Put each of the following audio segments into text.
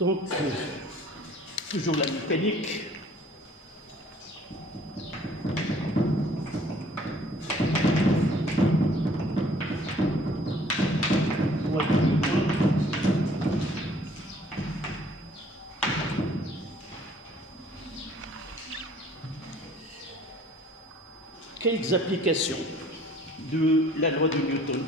Donc, toujours la mécanique. Quelques applications de la loi de Newton.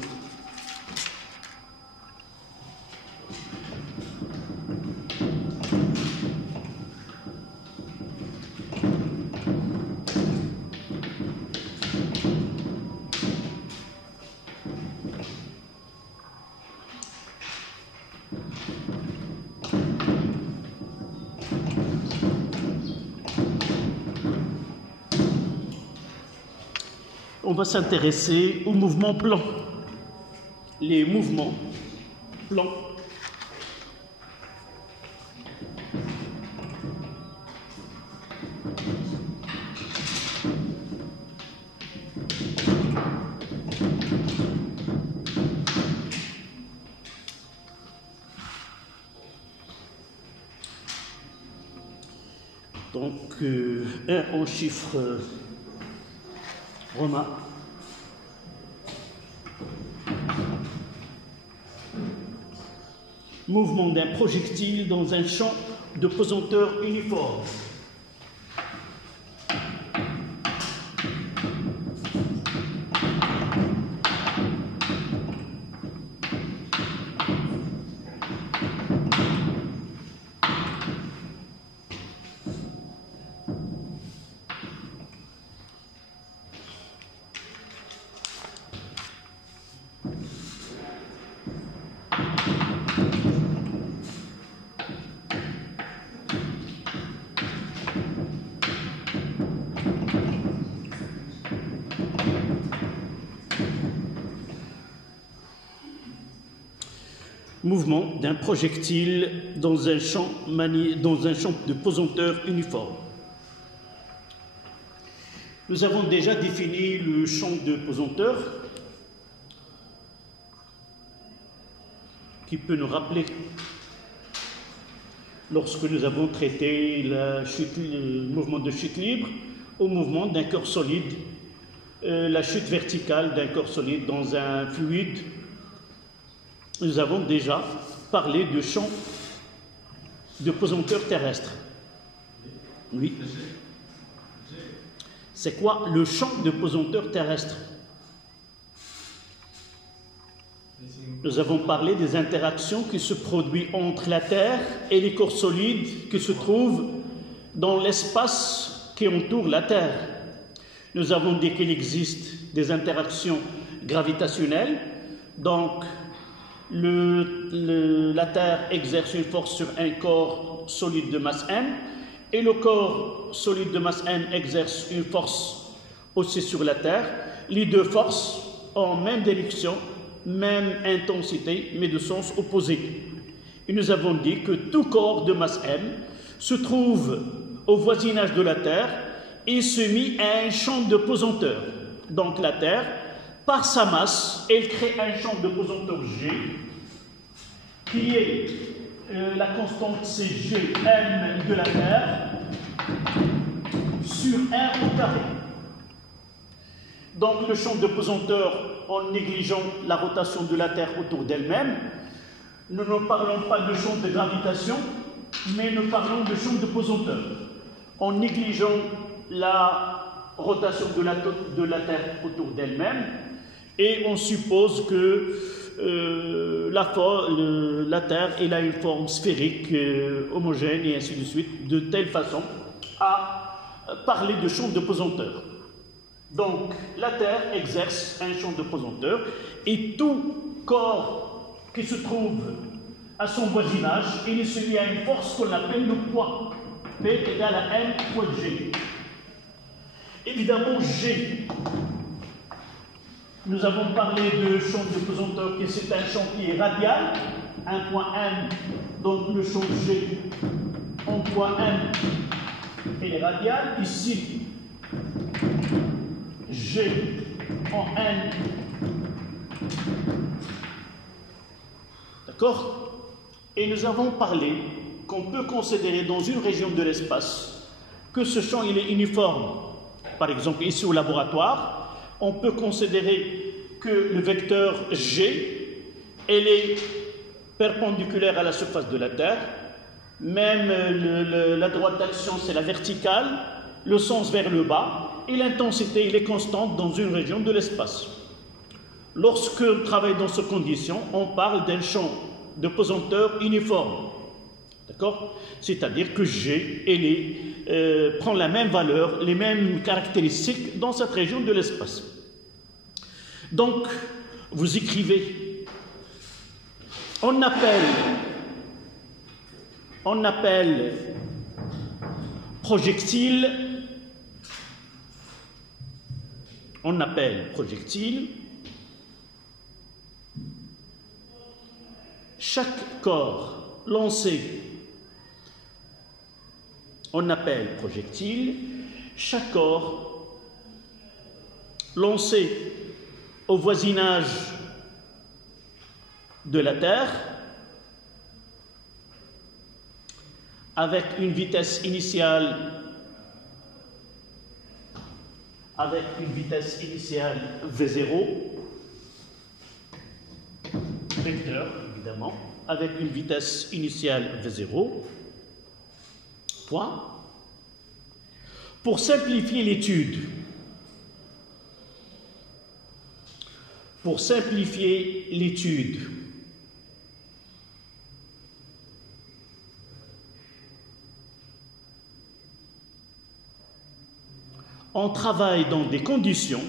On va s'intéresser aux mouvements plans. Les mouvements plans. Donc, un en chiffres romains. Mouvement d'un projectile dans un champ de pesanteur uniforme. Mouvement d'un projectile dans un champ de pesanteur uniforme. Nous avons déjà défini le champ de pesanteur, qui peut nous rappeler, lorsque nous avons traité le mouvement de chute libre, au mouvement d'un corps solide, la chute verticale d'un corps solide dans un fluide. Nous avons déjà parlé de champ de pesanteur terrestre. Oui. C'est quoi le champ de pesanteur terrestre? Nous avons parlé des interactions qui se produisent entre la Terre et les corps solides qui se trouvent dans l'espace qui entoure la Terre. Nous avons dit qu'il existe des interactions gravitationnelles, donc la Terre exerce une force sur un corps solide de masse m, et le corps solide de masse m exerce une force aussi sur la Terre. Les deux forces ont même direction, même intensité, mais de sens opposé. Et nous avons dit que tout corps de masse m se trouve au voisinage de la Terre et soumis à un champ de pesanteur. Donc la Terre, par sa masse, elle crée un champ de pesanteur G, qui est la constante c'est G m de la Terre sur 1 au carré. Donc le champ de pesanteur, en négligeant la rotation de la Terre autour d'elle-même, nous ne parlons pas de champ de gravitation, mais nous parlons de champ de pesanteur. En négligeant la rotation de la Terre autour d'elle-même, et on suppose que la Terre elle a une forme sphérique, homogène, et ainsi de suite, de telle façon à parler de champ de pesanteur. Donc, la Terre exerce un champ de pesanteur, et tout corps qui se trouve à son voisinage, il est soumis à une force qu'on appelle le poids. P égale à M fois G. Évidemment, G, nous avons parlé de champ de pesanteur, qui c'est un champ qui est radial, un point M, donc le champ G en point M, il est radial. Ici, G en N. D'accord? Et nous avons parlé qu'on peut considérer dans une région de l'espace que ce champ il est uniforme. Par exemple, ici au laboratoire, on peut considérer que le vecteur G, elle est perpendiculaire à la surface de la Terre. Même la droite d'action, c'est la verticale, le sens vers le bas, et l'intensité, elle est constante dans une région de l'espace. Lorsque on travaille dans ces conditions, on parle d'un champ de pesanteur uniforme. D'accord? C'est-à-dire que G, elle prend la même valeur, les mêmes caractéristiques dans cette région de l'espace. Donc, vous écrivez, on appelle projectile chaque corps lancé. On appelle projectile chaque corps lancé au voisinage de la Terre avec une vitesse initiale V0, vecteur évidemment, avec une vitesse initiale V0, point. Pour simplifier l'étude, on travaille dans des conditions,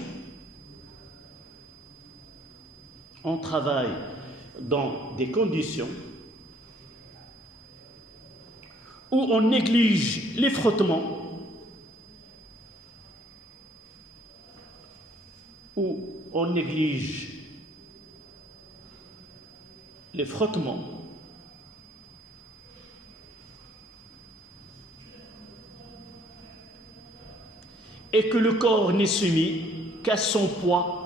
où on néglige les frottements, et que le corps n'est soumis qu'à son poids,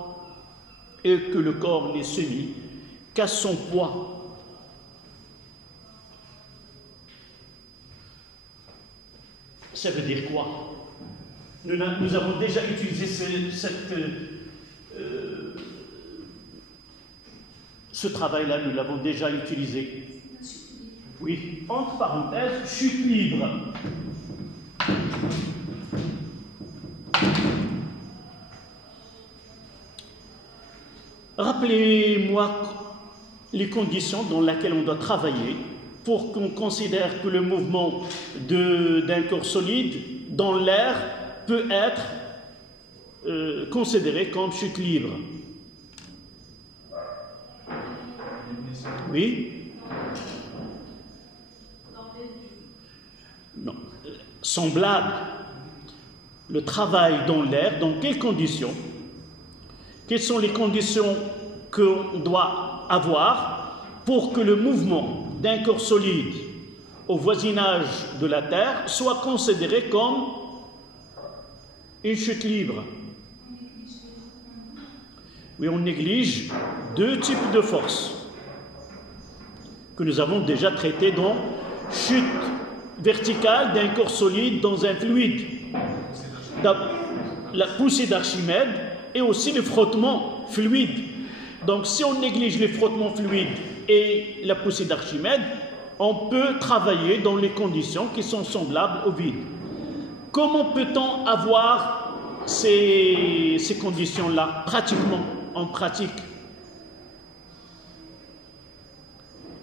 Ça veut dire quoi? Nous avons déjà utilisé ce travail-là, nous l'avons déjà utilisé. Oui, entre parenthèses, chute libre. Rappelez-moi les conditions dans lesquelles on doit travailler pour qu'on considère que le mouvement d'un corps solide dans l'air peut être considéré comme chute libre. Oui? Non. Semblable. Le travail dans l'air, dans quelles conditions? Quelles sont les conditions qu'on doit avoir pour que le mouvement d'un corps solide au voisinage de la Terre soit considéré comme une chute libre? Oui, on néglige deux types de forces que nous avons déjà traités dans chute verticale d'un corps solide dans un fluide, la poussée d'Archimède et aussi le frottement fluide. Donc si on néglige les frottements fluides et la poussée d'Archimède, on peut travailler dans les conditions qui sont semblables au vide. Comment peut-on avoir ces conditions-là pratiquement, en pratique?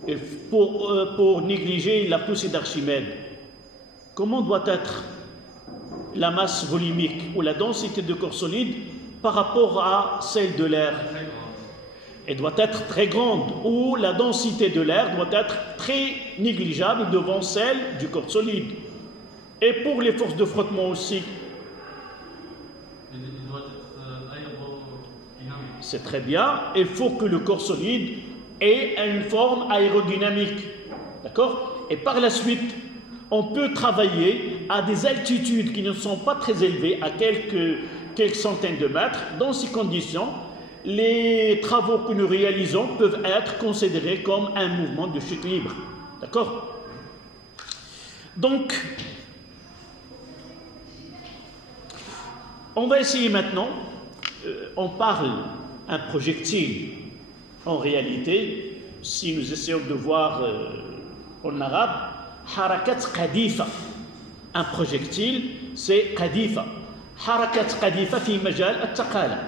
Et pour négliger la poussée d'Archimède, comment doit être la masse volumique ou la densité de corps solide par rapport à celle de l'air? Elle doit être très grande, ou la densité de l'air doit être très négligeable devant celle du corps solide. Et pour les forces de frottement aussi. Il doit être aérodynamique. C'est très bien. Il faut que le corps solide ait une forme aérodynamique. D'accord? Et par la suite, on peut travailler à des altitudes qui ne sont pas très élevées, à quelques centaines de mètres. Dans ces conditions, les travaux que nous réalisons peuvent être considérés comme un mouvement de chute libre. D'accord? Donc, on va essayer maintenant, on parle un projectile. En réalité, si nous essayons de voir en arabe, harakat qadifa. Un projectile, c'est qadifa. harakat qadifa في مجال التقالة.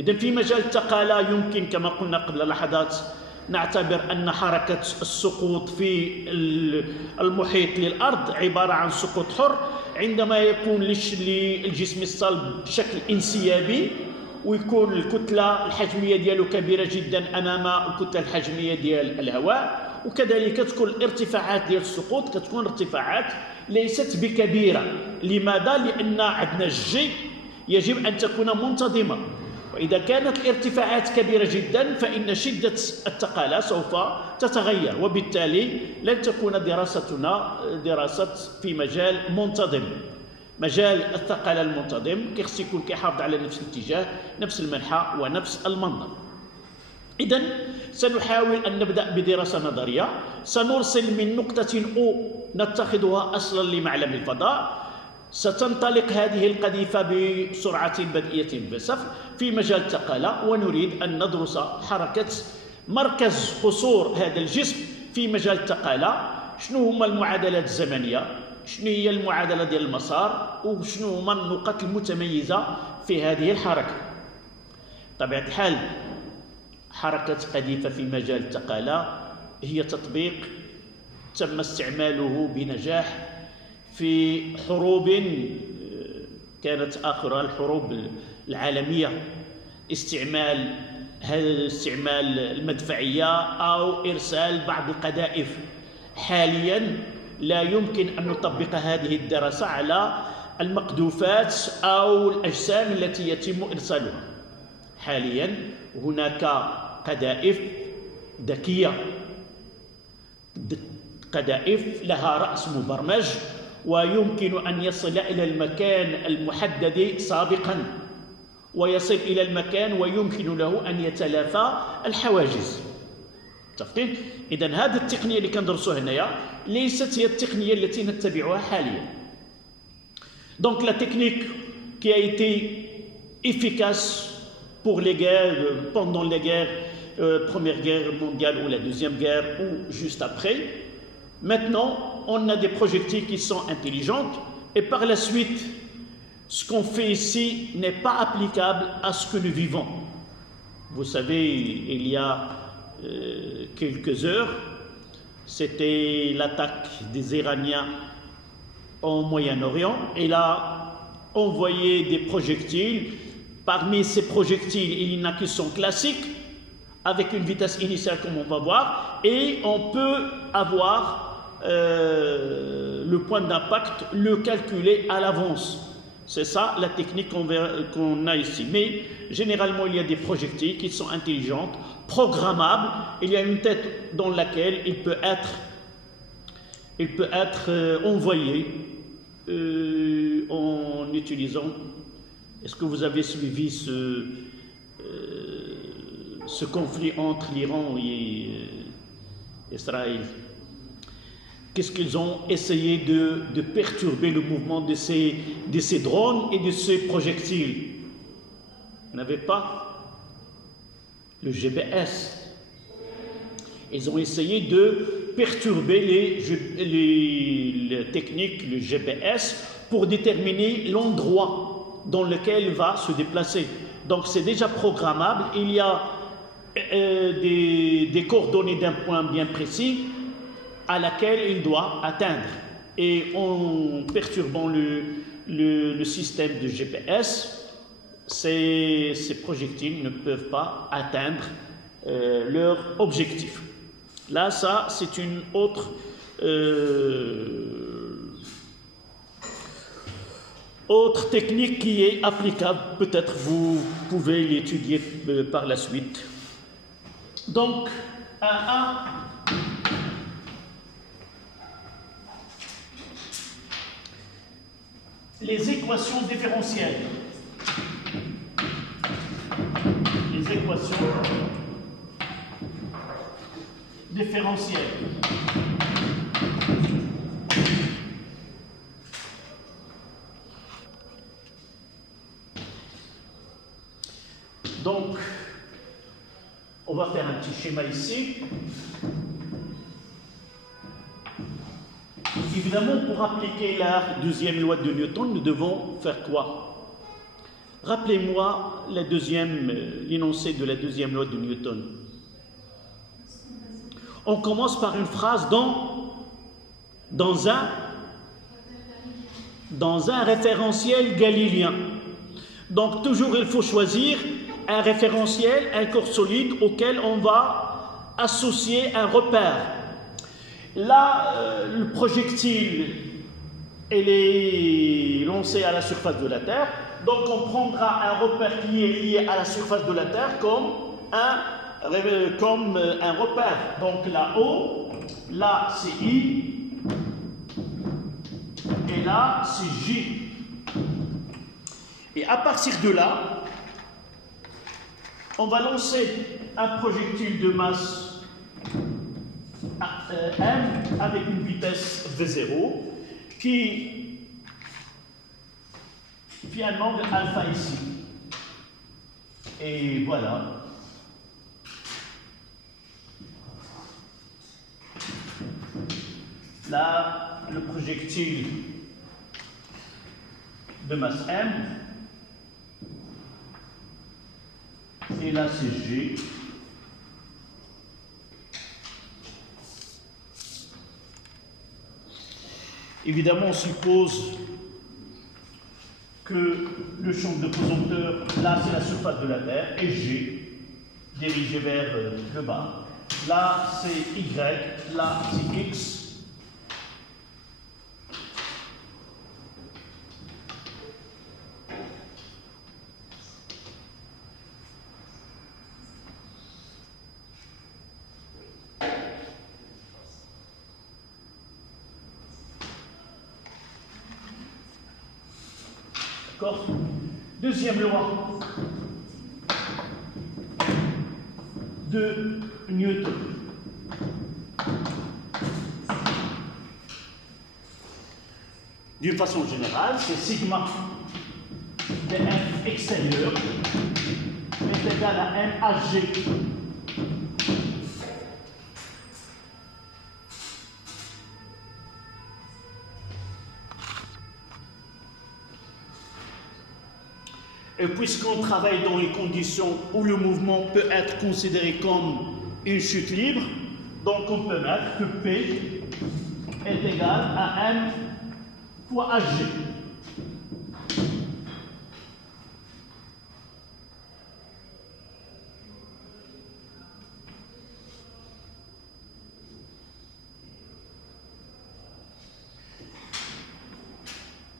إذن في مجال التقالة يمكن كما قلنا قبل لحظات نعتبر أن حركة السقوط في المحيط للأرض عبارة عن سقوط حر عندما يكون للجسم الصلب بشكل انسيابي ويكون الكتلة الحجمية ديالو كبيرة جدا أمام الكتلة الحجمية ديال الهواء، وكذلك تكون الارتفاعات ديال السقوط كتكون ارتفاعات ليست بكبيرة. لماذا؟ لأن عندنا الجي يجب أن تكون منتظمة، وإذا كانت الارتفاعات كبيرة جدا فإن شدة التقالة سوف تتغير، وبالتالي لن تكون دراستنا دراسة في مجال منتظم. مجال الثقالة المنتظم كيخص يكون كيحافظ على نفس الاتجاه، نفس المنحى ونفس المنظر. إذن سنحاول أن نبدأ بدراسة نظرية. سنرسل من نقطة O نتخذها أصلا لمعلم الفضاء. ستنطلق هذه القذيفة بسرعة بدئية بصفر في مجال الثقالة، ونريد أن ندرس حركة مركز قصور هذا الجسم في مجال الثقالة. شنو هما المعادلات الزمنية؟ شنو هي المعادلة ديال المسار؟ وشنو هما النقط المتميزة في هذه الحركة؟ بطبيعة الحال حركة قذيفة في مجال الثقالة هي تطبيق تم استعماله بنجاح في حروب كانت آخرها الحروب العالمية، استعمال المدفعية أو إرسال بعض القذائف. حاليا لا يمكن أن نطبق هذه الدراسة على المقذوفات أو الأجسام التي يتم إرسالها. حاليا هناك قذائف ذكية، قذائف لها رأس مبرمج ويمكن أن يصل إلى المكان المحدد سابقا، ويصل إلى المكان ويمكن له أن يتلافى الحواجز. متفقين؟ إذن هذه التقنية اللي كندرسوها هنايا ليست هي التقنية التي نتبعها حاليا. Donc la technique qui a été efficace pour les guerres, pendant les guerres, première guerre mondiale ou la deuxième guerre ou juste après, maintenant on a des projectiles qui sont intelligentes et par la suite ce qu'on fait ici n'est pas applicable à ce que nous vivons. Vous savez, il y a quelques heures, c'était l'attaque des Iraniens au Moyen-Orient. Il a envoyé des projectiles. Parmi ces projectiles, il y en a qui sont classiques, avec une vitesse initiale comme on va voir, et on peut avoir le point d'impact, le calculer à l'avance. C'est ça la technique qu'on a ici. Mais généralement, il y a des projectiles qui sont intelligentes, programmables. Il y a une tête dans laquelle il peut être envoyé en utilisant. Est-ce que vous avez suivi ce conflit entre l'Iran et Israël? Qu'est-ce qu'ils ont essayé de perturber le mouvement de ces drones et de ces projectiles? Vous n'avez pas le GPS. Ils ont essayé de perturber les techniques, le GPS, pour déterminer l'endroit dans lequel il va se déplacer. Donc c'est déjà programmable. Il y a des coordonnées d'un point bien précis à laquelle il doit atteindre. Et en perturbant le système de GPS, ces projectiles ne peuvent pas atteindre leur objectif. Là, ça, c'est une autre technique qui est applicable. Peut-être vous pouvez l'étudier par la suite. Donc, les équations différentielles. Les équations différentielles. Donc, on va faire un petit schéma ici. Évidemment, pour appliquer la deuxième loi de Newton, nous devons faire quoi? Rappelez-moi l'énoncé de la deuxième loi de Newton. On commence par une phrase dans un référentiel galiléen. Donc, toujours, il faut choisir un référentiel, un corps solide auquel on va associer un repère. Là, le projectile, il est lancé à la surface de la Terre. Donc, on prendra un repère qui est lié à la surface de la Terre comme un repère. Donc, là O, là c'est I, et là c'est J. Et à partir de là, on va lancer un projectile de masse M avec une vitesse V0 qui fait un angle alpha ici. Et voilà. Là, le projectile de masse M. Et là, c'est G. Évidemment, on suppose que le champ de pesanteur, là, c'est la surface de la Terre, et G, dirigé vers le bas. Là, c'est Y, là, c'est X. D'accord? Deuxième loi de Newton. D'une façon générale, c'est sigma de F extérieur est égal à M HG. Et puisqu'on travaille dans les conditions où le mouvement peut être considéré comme une chute libre, donc on peut mettre que P est égal à M fois HG.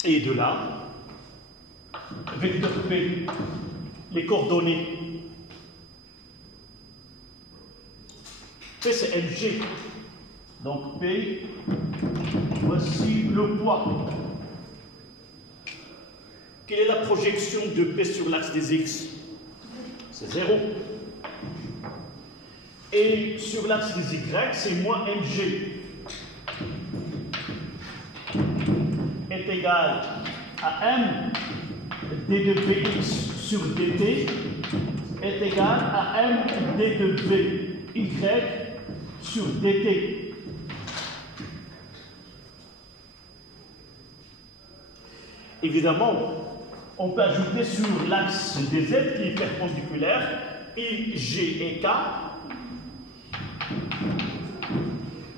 Et de là, vecteur P, les coordonnées. P c'est LG. Donc P, voici le poids. Quelle est la projection de P sur l'axe des X? C'est 0. Et sur l'axe des Y, c'est moins MG est égal à M d de Vx sur dt est égal à M d de Vy sur dt. Évidemment, on peut ajouter sur l'axe des Z qui est perpendiculaire I, G et K.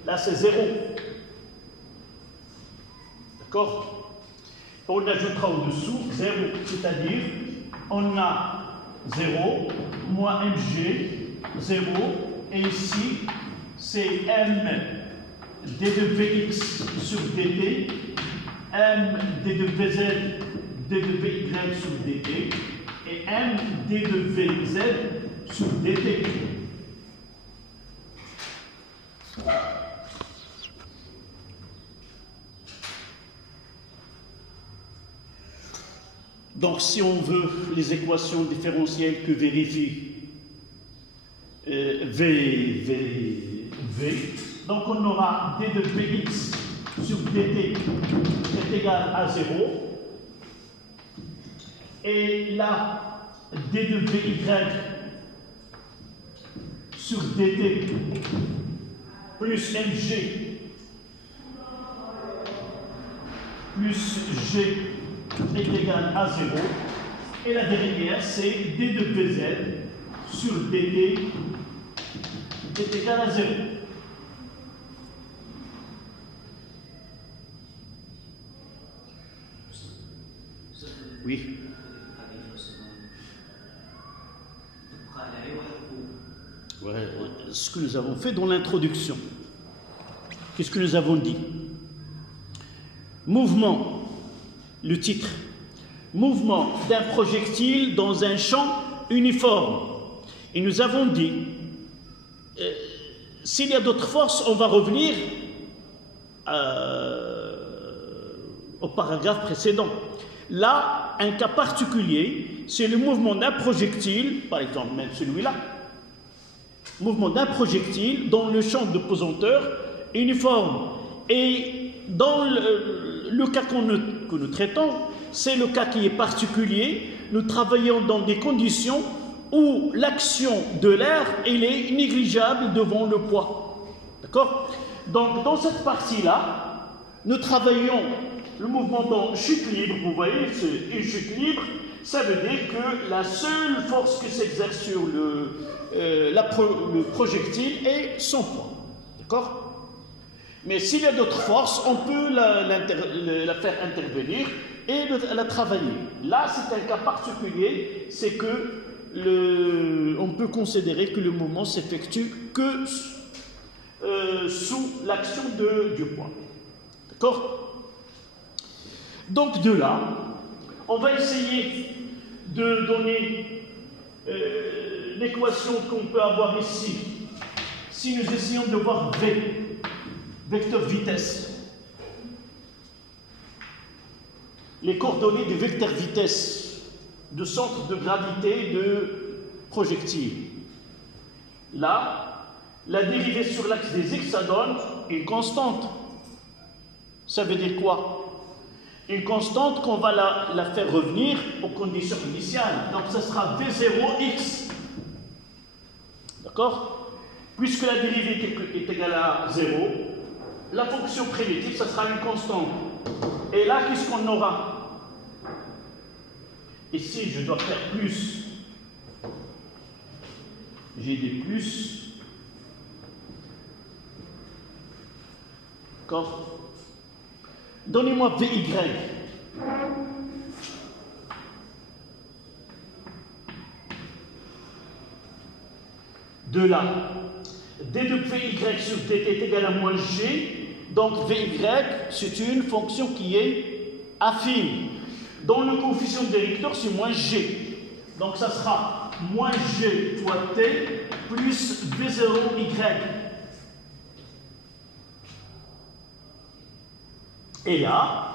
Là, c'est 0. D'accord? On ajoutera au-dessous 0, c'est-à-dire on a 0 moins mg, 0, et ici c'est m d de vx sur dt, m d de vz, d de vy sur dt, et m d de vz sur dt. Donc, si on veut les équations différentielles que vérifie V, donc on aura d de Vx sur dt est égal à 0. Et là, d de Vy sur dt plus mg plus g est égal à 0. Et la dernière, c'est d de pz sur dt est égal à 0. Oui. Ouais, ce que nous avons fait dans l'introduction. Qu'est-ce que nous avons dit? Mouvement, le titre. Mouvement d'un projectile dans un champ uniforme. Et nous avons dit, s'il y a d'autres forces, on va revenir au paragraphe précédent. Là, un cas particulier, c'est le mouvement d'un projectile, par exemple même celui-là, mouvement d'un projectile dans le champ de pesanteur uniforme. Et dans le cas que nous traitons, c'est le cas qui est particulier. Nous travaillons dans des conditions où l'action de l'air elle est négligeable devant le poids. D'accord? Donc dans cette partie-là, nous travaillons le mouvement dans chute libre. Vous voyez, c'est une chute libre. Ça veut dire que la seule force qui s'exerce sur le projectile est son poids. D'accord? Mais s'il y a d'autres forces, on peut la faire intervenir et la travailler. Là, c'est un cas particulier, c'est que on peut considérer que le mouvement s'effectue que sous l'action du poids. D'accord? Donc de là, on va essayer de donner l'équation qu'on peut avoir ici. Si nous essayons de voir V, vecteur vitesse, les coordonnées du vecteur vitesse, de centre de gravité de projectile. Là, la dérivée sur l'axe des x, ça donne une constante. Ça veut dire quoi? Une constante qu'on va la faire revenir aux conditions initiales. Donc, ça sera V0x. D'accord? Puisque la dérivée est égale à 0, la fonction primitive, ça sera une constante. Et là, qu'est-ce qu'on aura? Ici, je dois faire plus. J'ai des plus. D'accord? Donnez-moi VY. De là, d de VY sur dt est égal à moins g. Donc VY, c'est une fonction qui est affine. Dans le coefficient directeur, c'est moins g. Donc ça sera moins g fois t plus v0y. Et là,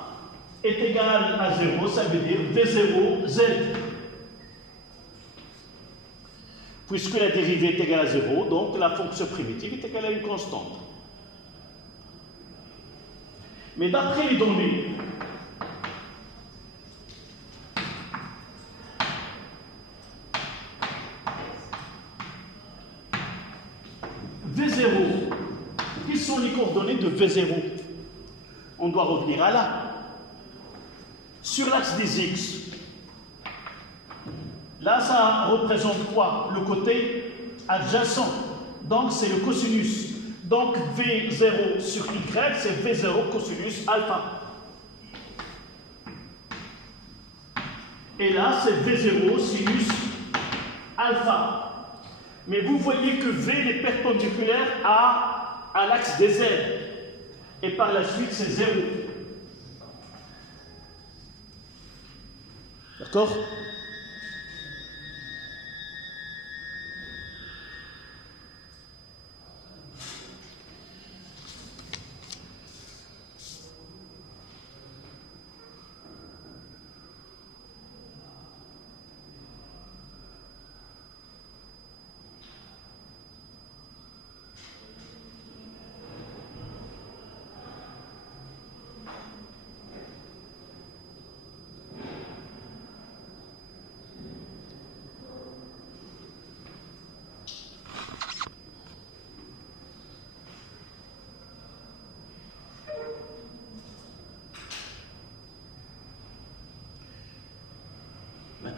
est égal à 0, ça veut dire v0z. Puisque la dérivée est égale à 0, donc la fonction primitive est égale à une constante. Mais d'après les données, V0, quelles sont les coordonnées de V0? On doit revenir à là. Sur l'axe des x, là, ça représente quoi? Le côté adjacent. Donc, c'est le cosinus. Donc, V0 sur y, c'est V0 cosinus alpha. Et là, c'est V0 sinus alpha. Mais vous voyez que V est perpendiculaire à l'axe des z. Et par la suite, c'est 0. D'accord?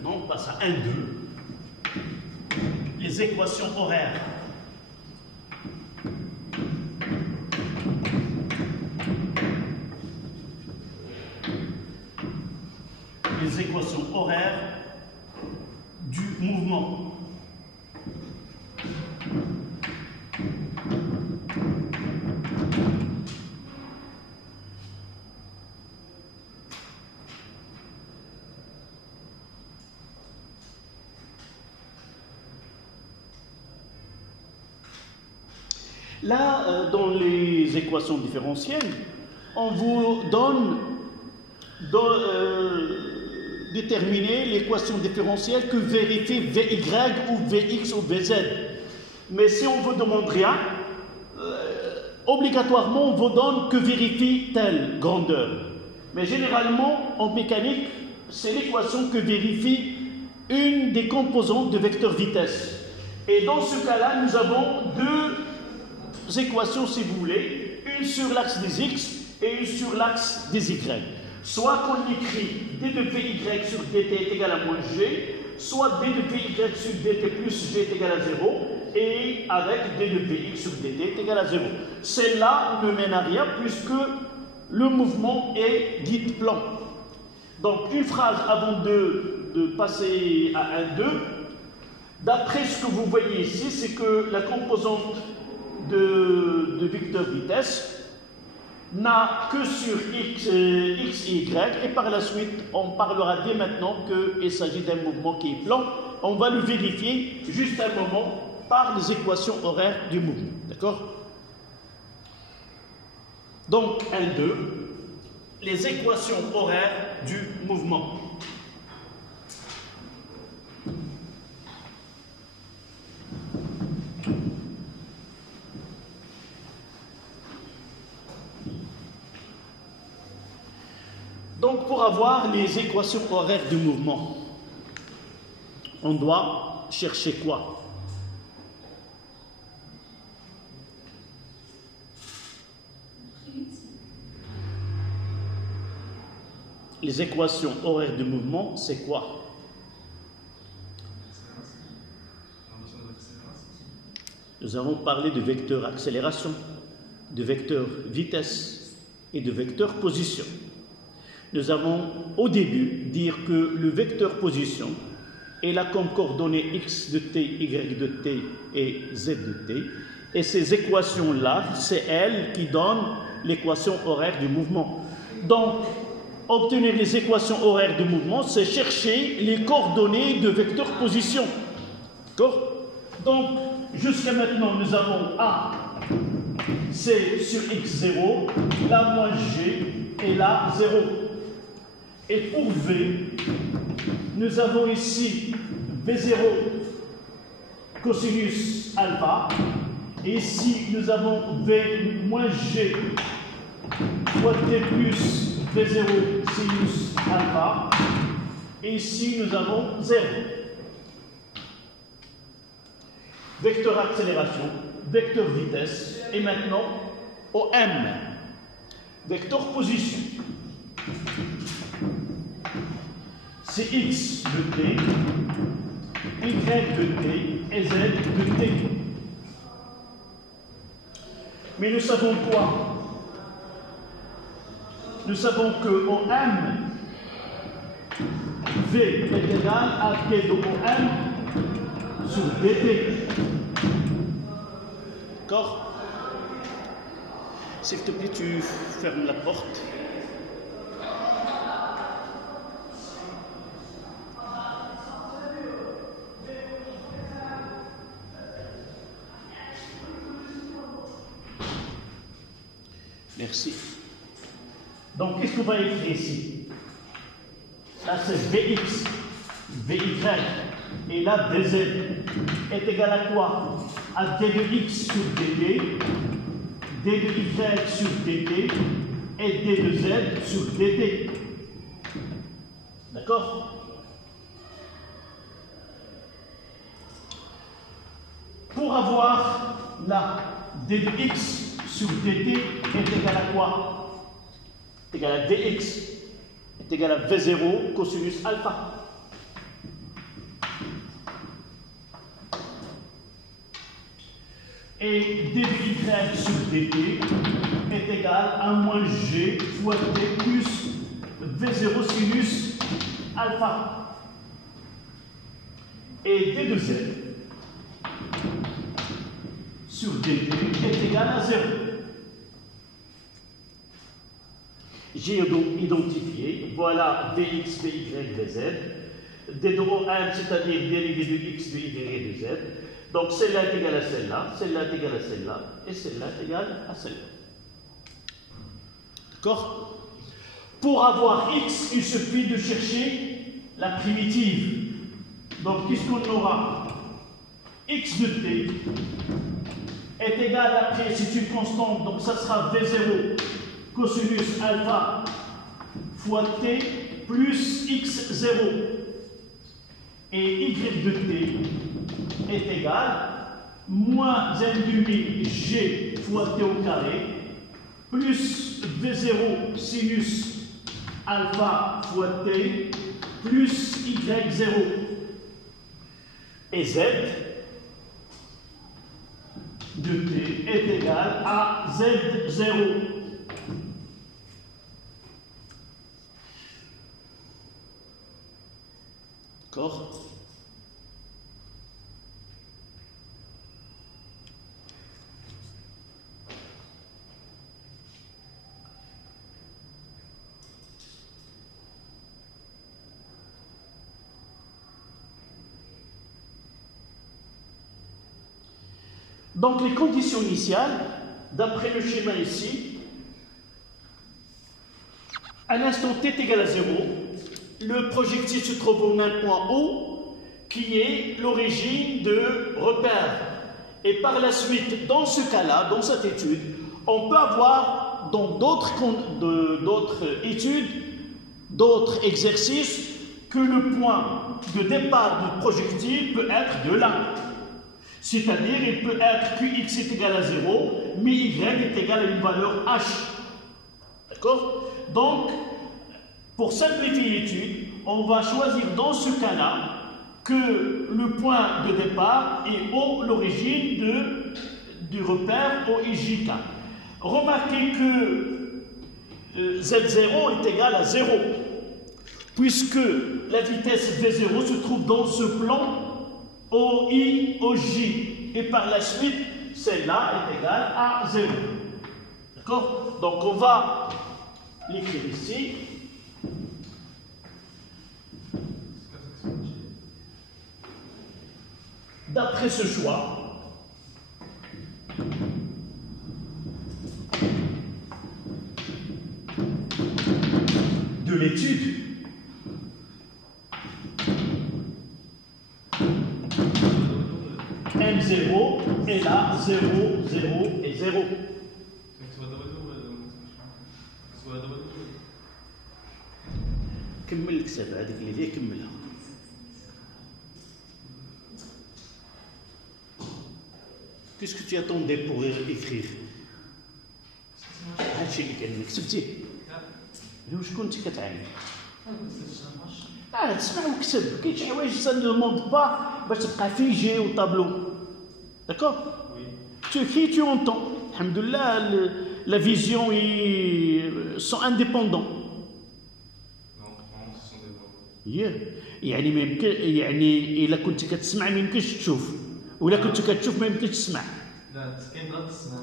Maintenant, on passe à 1,2. Les équations horaires. Les équations horaires du mouvement. Là, dans les équations différentielles, on vous donne déterminer l'équation différentielle que vérifie Vy ou Vx ou Vz. Mais si on vous demande rien, obligatoirement on vous donne que vérifie telle grandeur. Mais généralement, en mécanique, c'est l'équation que vérifie une des composantes de vecteur vitesse. Et dans ce cas-là, nous avons deux équations, si vous voulez, une sur l'axe des x et une sur l'axe des y. Soit qu'on écrit d de Vy sur dt est égal à moins g, soit d de Vy sur dt plus g est égal à 0, et avec d de Vx sur dt est égal à 0. Celle-là ne mène à rien puisque le mouvement est dit plan. Donc une phrase avant de passer à 1,2, d'après ce que vous voyez ici, c'est que la composante de vecteur vitesse n'a que sur x et y, et par la suite, on parlera dès maintenant qu'il s'agit d'un mouvement qui est plan. On va le vérifier juste un moment par les équations horaires du mouvement. D'accord? Donc, 1,2, les équations horaires du mouvement. Donc, pour avoir les équations horaires du mouvement, on doit chercher quoi? Les équations horaires du mouvement, c'est quoi? Nous avons parlé de vecteur accélération, de vecteur vitesse et de vecteur position. Nous avons au début dire que le vecteur position est là comme coordonnées x de t, y de t et z de t. Et ces équations-là, c'est elles qui donnent l'équation horaire du mouvement. Donc, obtenir les équations horaires du mouvement, c'est chercher les coordonnées de vecteur position. D'accord? Donc, jusqu'à maintenant, nous avons A, C sur x0, là moins g et là 0. Et pour V, nous avons ici V0 cosinus alpha. Et ici, nous avons V moins G fois T plus V0 sinus alpha. Et ici, nous avons 0. Vecteur accélération, vecteur vitesse. Et maintenant, au M, vecteur position. C'est x de t, y de t et z de t. Mais nous savons quoi? Nous savons que OM, V est égal à P de OM sur dt. D'accord? S'il te plaît, tu fermes la porte. Merci. Donc, qu'est-ce qu'on va écrire ici? Là, c'est Vx, Vy, et là, Vz est égal à quoi? À d de x sur dt, d de y sur dt, et d de z sur dt. D'accord? Pour avoir là, d de x sur dt est égal à quoi? Est égal à dx, est égal à v0 cosinus alpha. Et dBY sur dt est égal à moins G fois T plus V0 sinus alpha. Et d de z sur dt est égal à 0. J'ai donc identifié, voilà dx, dy, dz, d de O1, c'est-à-dire dérivé de x, de y et de z. Donc celle-là est égale à celle-là, celle-là est égale à celle-là, et celle-là est égale à celle-là. D'accord? Pour avoir x, il suffit de chercher la primitive. Donc qu'est-ce qu'on aura? X de t est égal à, après c'est une constante, donc ça sera V0 cosinus alpha fois t plus x0. Et y de t est égal moins m demi g fois t au carré plus v0 sinus alpha fois t plus y0. Et z de t est égal à z0. D'accord? Donc les conditions initiales, d'après le schéma ici, à l'instant t est égal à 0, le projectile se trouve au même point O, qui est l'origine de repère. Et par la suite, dans ce cas-là, dans cette étude, on peut avoir dans d'autres études, d'autres exercices, que le point de départ du projectile peut être de là. C'est-à-dire, il peut être Qx est égal à 0, mais Y est égal à une valeur H. D'accord? Donc, pour simplifier l'étude, on va choisir dans ce cas-là que le point de départ est l'origine du repère OIJK. Remarquez que Z0 est égal à 0, puisque la vitesse V0 se trouve dans ce plan OI, OJ, et par la suite, celle-là est égale à 0. D'accord? Donc on va l'écrire ici. D'après ce choix, de l'étude, M0 est là, 0, 0 et 0. كمل الكتابة هذيك اللي فيه كملها. Qu'est-ce que tu attendais pour écrire؟ هادشي اللي كان كتبتيه. شكون انت كتعاني؟ تسمع وكتب، كاين شي حوايج ça ne demande pas باش تبقى فيجي وطابلو. D'accord? Tu écris, tu entends. Alhamdoulilah, la vision, ils sont indépendants. Non, ils sont dépendants. يعني ما يمكن يعني إلا كنت كتسمع ما يمكنش تشوف، ولا كنت كتشوف ما يمكنش تسمع. لا كاين غير تسمع.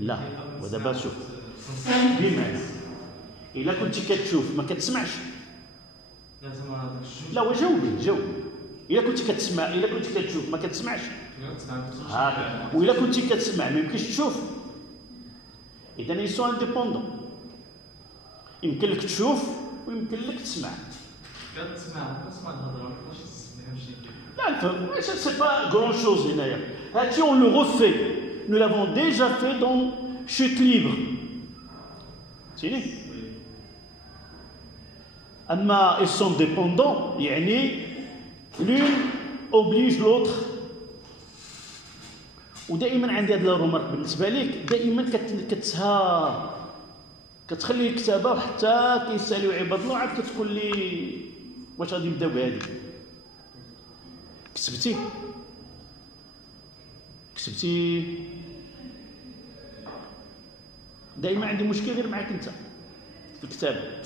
لا ودابا شوف بمعنى إلا كنت كتشوف ما كتسمعش. لا وجاوبي. إلا كنت كتسمع، إلا كنت كتشوف ما كتسمعش. وإلا كنت كتسمع ما يمكنش تشوف. إذا ils sont indépendants. يمكن لك تشوف ويمكن لك تسمع. لا c'est pas grand chose هنايا. هاتي on le refait. Nous l'avons déjà fait dans chute libre. سيني. أما ils sont dépendants يعني l'une oblige l'autre. ودائما عندي هذا الرومارك بالنسبه ليك، دائما كتسهى كتخلي الكتابه وحتى كيساليو عباد الله عاد كتقول لي واش غادي نبداو بهذه. كتبتي دائما عندي مشكل غير معاك انت في الكتاب.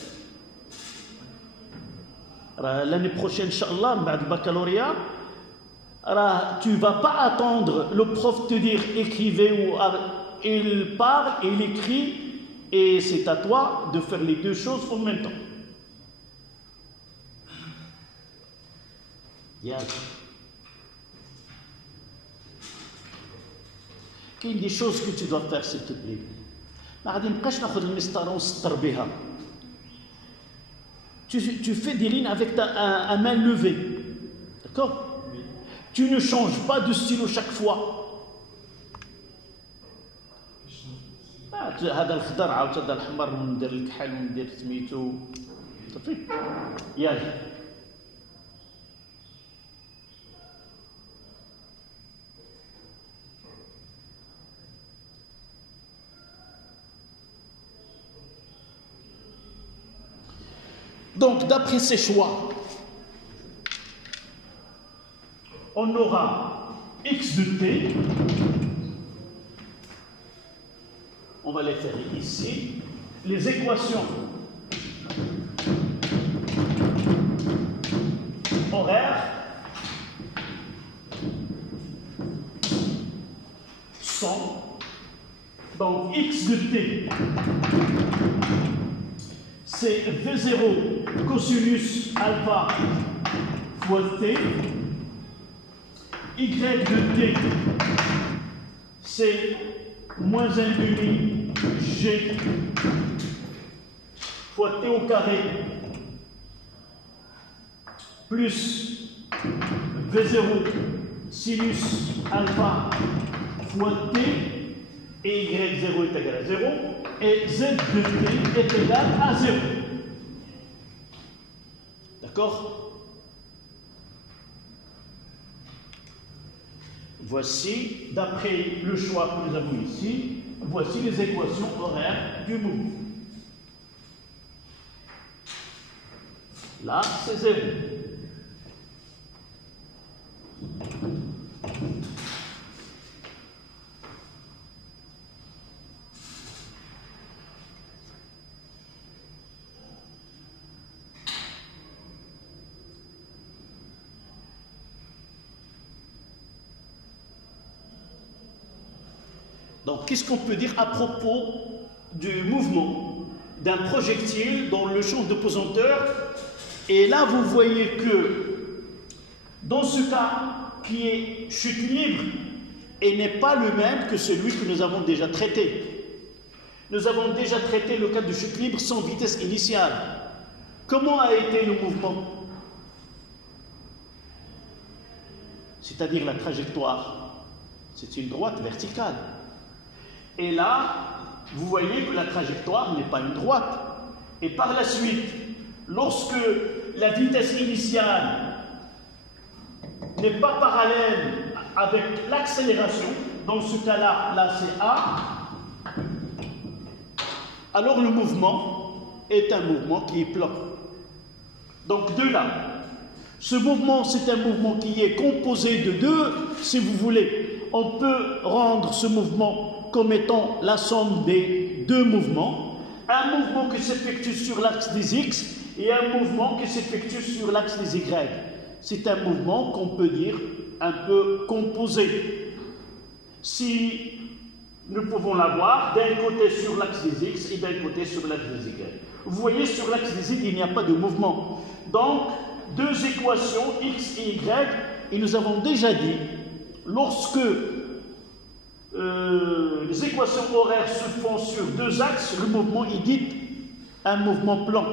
راه لاني بروشين ان شاء الله من بعد البكالوريا راه tu vas pas attendre le prof te dire écrivez ou il parle et il écrit et c'est à toi de faire les deux choses en même temps. Il y a des choses que tu dois faire s'il te plaît. ما غادي نبقاش ناخذ المسطره ونسطر بها. Tu fais des lignes avec à main levée. D'accord? Tu ne changes pas de stylo chaque fois. هذا الخضر عاود هذا الأحمر وندير الكحل وندير سميتو صافي. ياك. Donc, d'après ces choix, on aura x de t, on va les faire ici, les équations horaires sont, donc x de t, c'est V0 cosinus alpha fois t, y de t, c'est moins 1,5 g fois t au carré plus V0 sinus alpha fois t et y0 est égal à 0 et z de t est égal à 0. D'accord? Voici, d'après le choix que nous avons ici, voici les équations horaires du mouvement. Là, c'est 0. Donc, qu'est-ce qu'on peut dire à propos du mouvement d'un projectile dans le champ de pesanteur? Et là, vous voyez que dans ce cas qui est chute libre, et n'est pas le même que celui que nous avons déjà traité. Nous avons déjà traité le cas de chute libre sans vitesse initiale. Comment a été le mouvement? C'est-à-dire la trajectoire. C'est une droite verticale. Et là, vous voyez que la trajectoire n'est pas une droite. Et par la suite, lorsque la vitesse initiale n'est pas parallèle avec l'accélération, dans ce cas-là, là c'est A, alors le mouvement est un mouvement qui est plan. Donc de là, ce mouvement, c'est un mouvement qui est composé de deux, si vous voulez. On peut rendre ce mouvement comme étant la somme des deux mouvements, un mouvement qui s'effectue sur l'axe des X et un mouvement qui s'effectue sur l'axe des Y. C'est un mouvement qu'on peut dire un peu composé. Si nous pouvons l'avoir d'un côté sur l'axe des X et d'un côté sur l'axe des Y. Vous voyez, sur l'axe des Y, il n'y a pas de mouvement. Donc, deux équations, X et Y, et nous avons déjà dit, lorsque les équations horaires se font sur deux axes, le mouvement est dit un mouvement plan.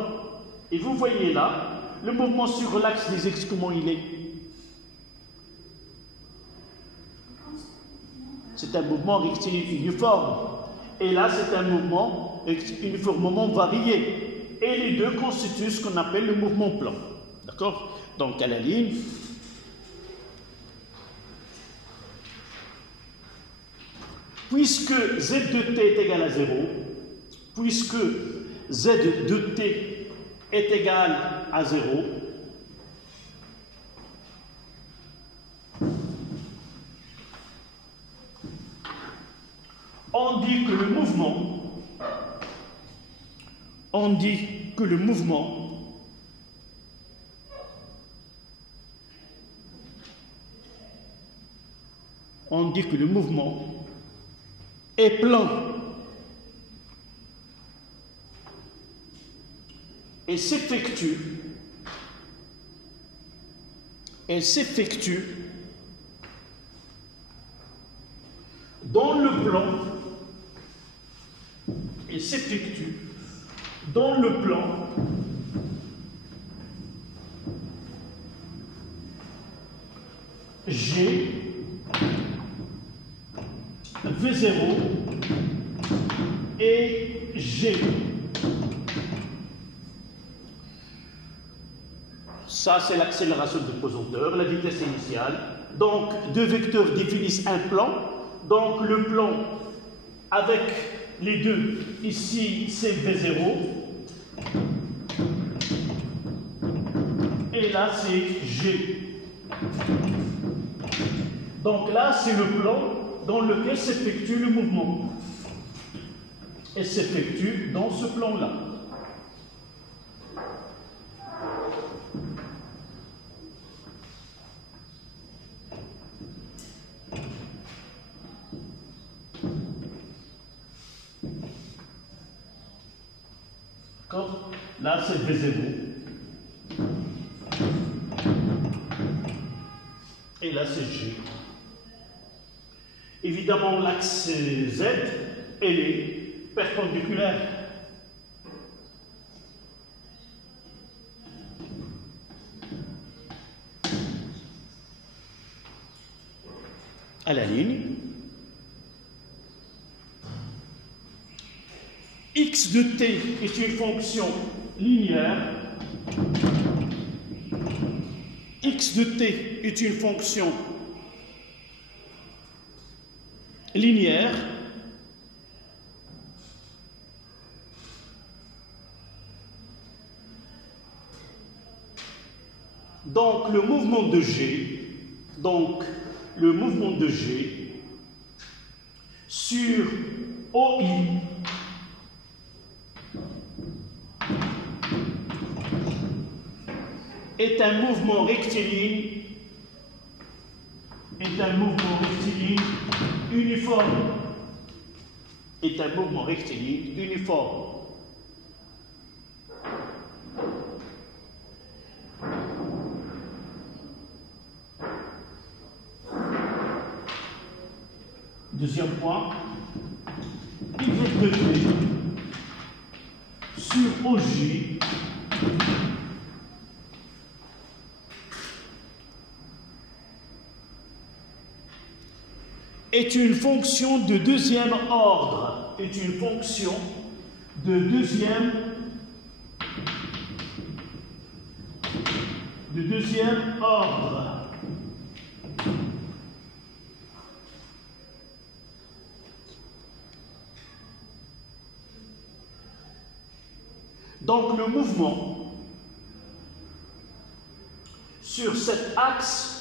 Et vous voyez là, le mouvement sur l'axe des X, comment il est? C'est un mouvement rectiligne uniforme. Et là, c'est un mouvement uniformément varié. Et les deux constituent ce qu'on appelle le mouvement plan. D'accord? Donc, à la ligne, puisque z de t est égal à 0, puisque z de t est égal à 0, on dit que le mouvement on dit que le mouvement est plan et s'effectue dans le plan G V0 et G. Ça, c'est l'accélération du pesanteur, la vitesse initiale. Donc, deux vecteurs définissent un plan. Donc, le plan avec les deux, ici, c'est V0. Et là, c'est G. Donc là, c'est le plan dans lequel s'effectue le mouvement. Et s'effectue dans ce plan-là. D'accord? Là, c'est V0. Et là, c'est G. Évidemment, l'axe Z, elle est perpendiculaire. À la ligne. X de t est une fonction linéaire. X de t est une fonction linéaire. Donc le mouvement de G, sur OI est un mouvement rectiligne, uniforme. Deuxième point, Y de T sur OJ est une fonction de deuxième ordre. Donc le mouvement sur cet axe,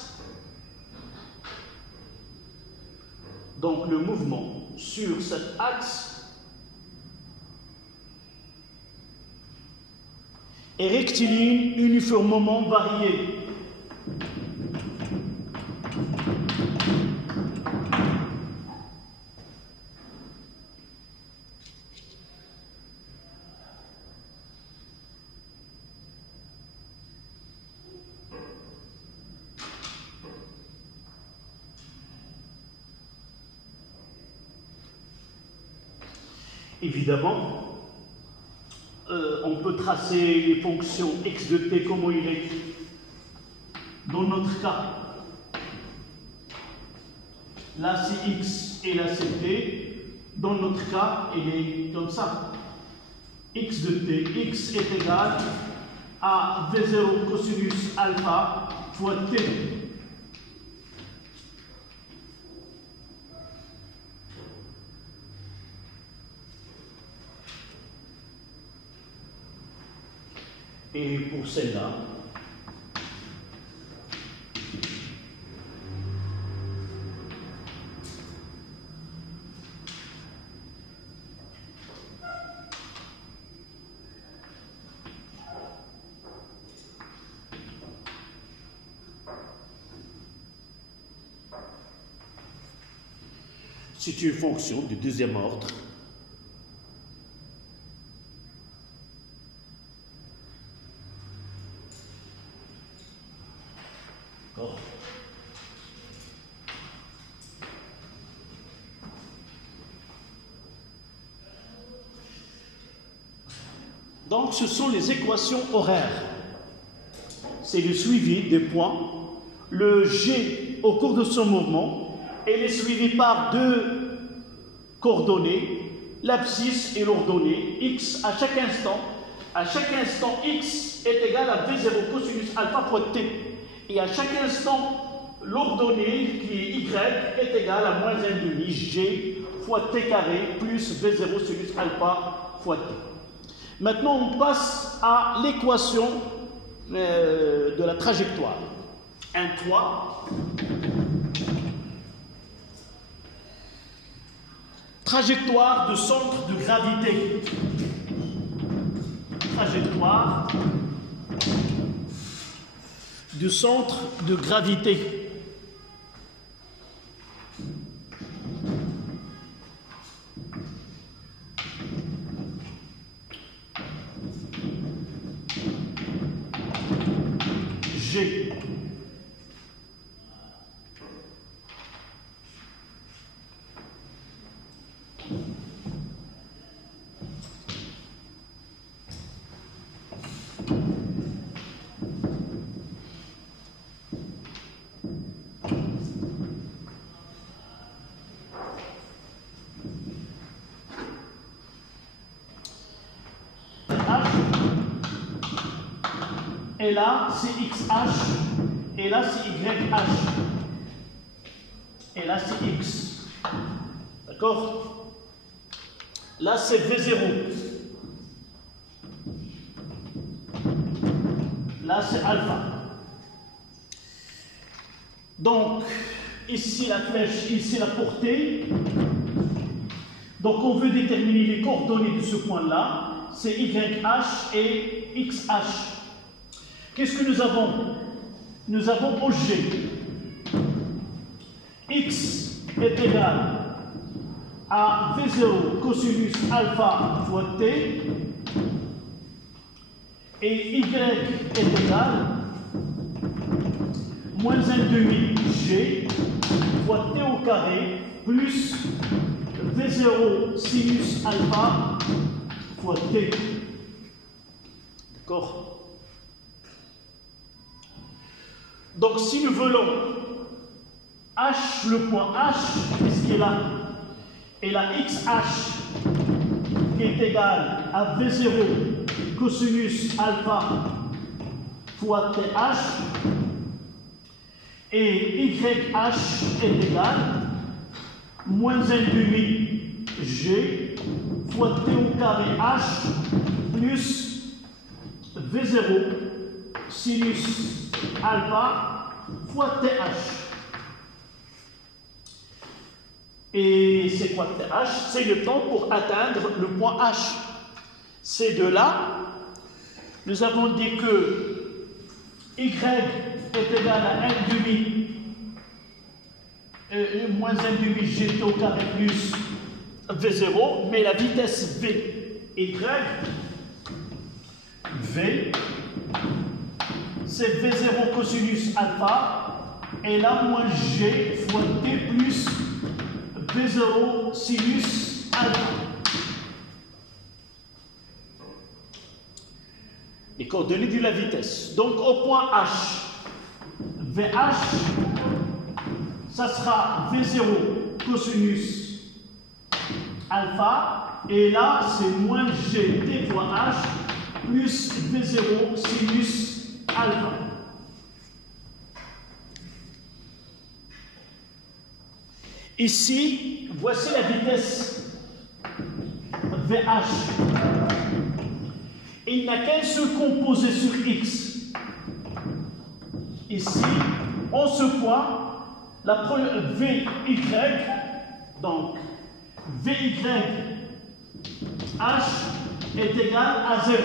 est rectiligne uniformément varié. Évidemment, on peut tracer les fonctions x de t comme y. Dans notre cas, là c'est x et là c'est t. Dans notre cas, il est comme ça. X de t, x est égal à V0 cosinus alpha fois t. Et pour celle-là, C'est une fonction du deuxième ordre. D'accord. Donc, ce sont les équations horaires. C'est le suivi des points. Le G, au cours de son mouvement, elle est suivie par deux coordonnées, l'abscisse et l'ordonnée, x à chaque instant. À chaque instant, x est égal à V0 cosinus alpha fois t. Et à chaque instant, l'ordonnée, qui est y, est égale à moins 1,5 g fois t carré plus V0 sinus alpha fois t. Maintenant, on passe à l'équation de la trajectoire. 1,3. Trajectoire de centre de gravité. Trajectoire du centre de gravité. G. Et là, c'est XH, et là, c'est YH, et là, c'est X. D'accord? Là, c'est V0. Là, c'est alpha. Donc, ici, la flèche, ici, la portée. Donc, on veut déterminer les coordonnées de ce point-là. C'est YH et XH. Qu'est-ce que nous avons? Nous avons au G. X est égal à V0 cosinus alpha fois t. Et Y est égal moins 1,5 g fois t au carré plus V0 sinus alpha fois t. D'accord? Donc, si nous voulons H, le point H, qu'est-ce qui est là? Et la XH qui est égale à V0 cosinus alpha fois TH, et YH est égal moins 1,5 G fois T au carré H plus V0 sinus alpha fois TH. Et c'est quoi TH? C'est le temps pour atteindre le point H. C'est de là, nous avons dit que Y est égal à 1,5 moins 1,5 gt au carré plus V0, mais la vitesse V, V, c'est V0 cosinus alpha, et là moins G fois T plus V0 sinus alpha. Les coordonnées de la vitesse. Donc au point H, VH, ça sera V0 cosinus alpha, et là c'est moins GT fois H plus V0 sinus alpha. Ici, voici la vitesse VH. Et il n'y a qu'un seul composé sur X. Ici, en ce point, la première VY, donc VY H est égal à 0.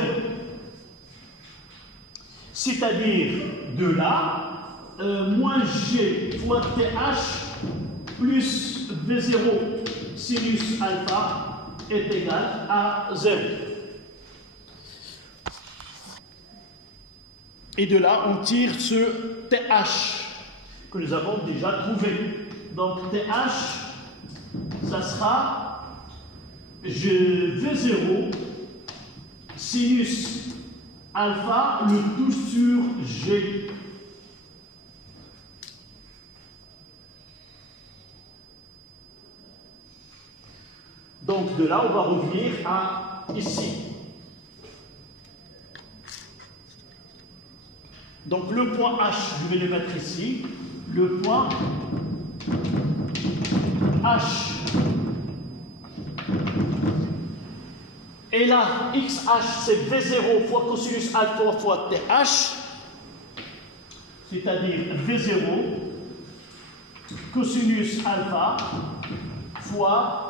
C'est-à-dire de là, moins G fois TH plus V0 sinus alpha est égal à 0. Et de là, on tire ce TH que nous avons déjà trouvé. Donc TH, ça sera V0 sinus alpha, le tout sur G. Donc de là, on va revenir à ici. Donc le point H, je vais le mettre ici. Le point H. Et là, XH, c'est V0 fois cosinus alpha fois TH. C'est-à-dire V0 cosinus alpha fois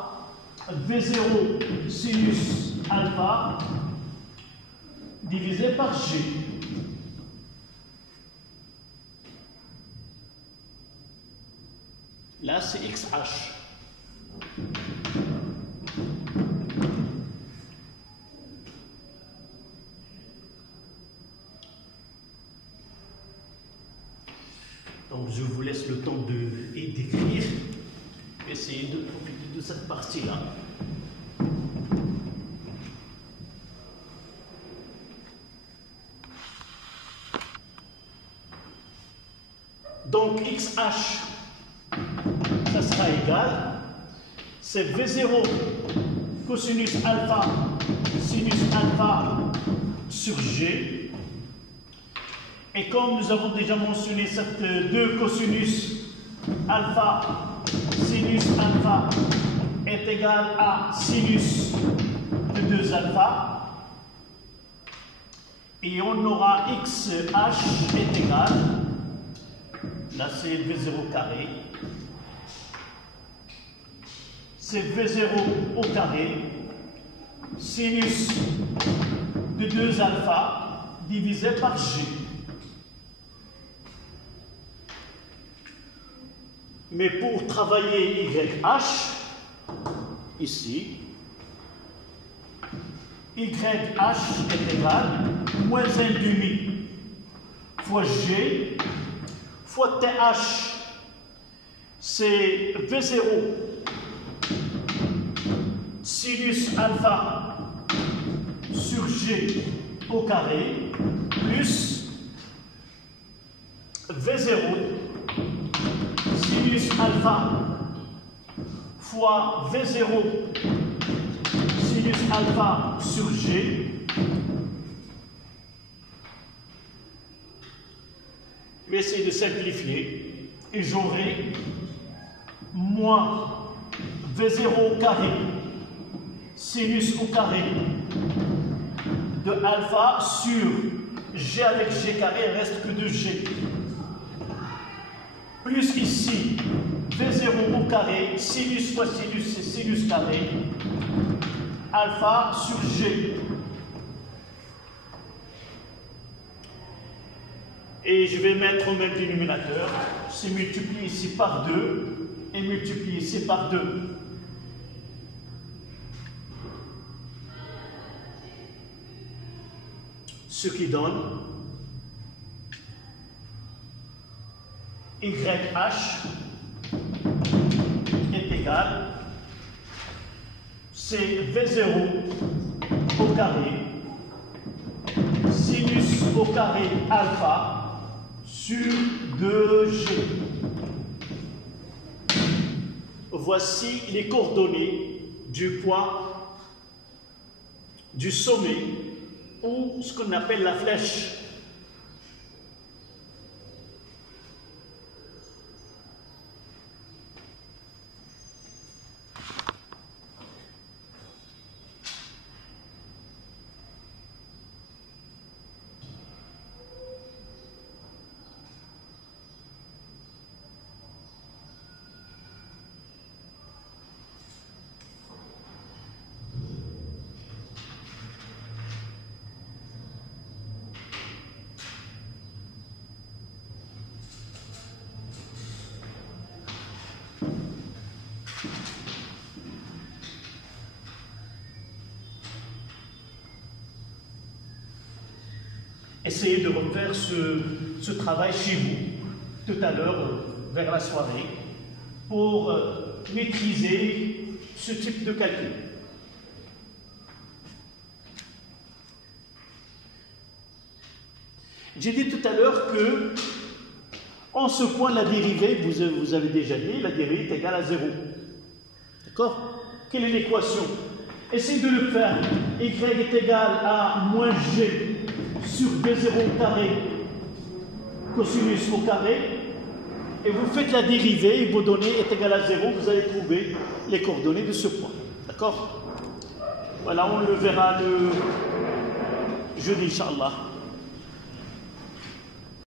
V0 sinus alpha divisé par G. Là, c'est XH. Donc, je vous laisse le temps d'écrire. Essayez de profiter de cette partie-là. Donc, XH, ça sera égal, c'est V0 cosinus alpha sinus alpha sur G. Et comme nous avons déjà mentionné cette 2 cosinus alpha sinus alpha est égal à sinus de 2 alpha, et on aura XH est égal, là c'est V0 carré, c'est V0 au carré, sinus de 2 alpha divisé par G. Mais pour travailler YH, ici, YH est égal moins 1,5 fois G fois TH, c'est V0 sinus alpha sur G au carré plus V0 sinus alpha fois V0 sinus alpha sur G. Je vais essayer de simplifier et j'aurai moins V0 au carré sinus au carré de alpha sur G avec G carré, il ne reste que 2G. Plus ici, V0 au carré, sinus fois sinus, c'est sinus carré, alpha sur G. Et je vais mettre au même dénominateur, c'est multiplié ici par 2 et multiplié ici par 2. Ce qui donne YH est égal, c'est V0 au carré, sinus au carré alpha sur 2G. Voici les coordonnées du point du sommet, ou ce qu'on appelle la flèche. essayez de refaire ce travail chez vous, tout à l'heure, vers la soirée, pour maîtriser ce type de calcul. J'ai dit tout à l'heure que, en ce point, la dérivée, vous avez déjà dit, la dérivée est égale à 0. D'accord? Quelle est l'équation? Essayez de le faire. Y est égal à moins g sur 2,0 carré cosinus au carré. Et vous faites la dérivée et vos données est égale à 0. Vous allez trouver les coordonnées de ce point. D'accord? Voilà, on le verra le jeudi, Inch'Allah.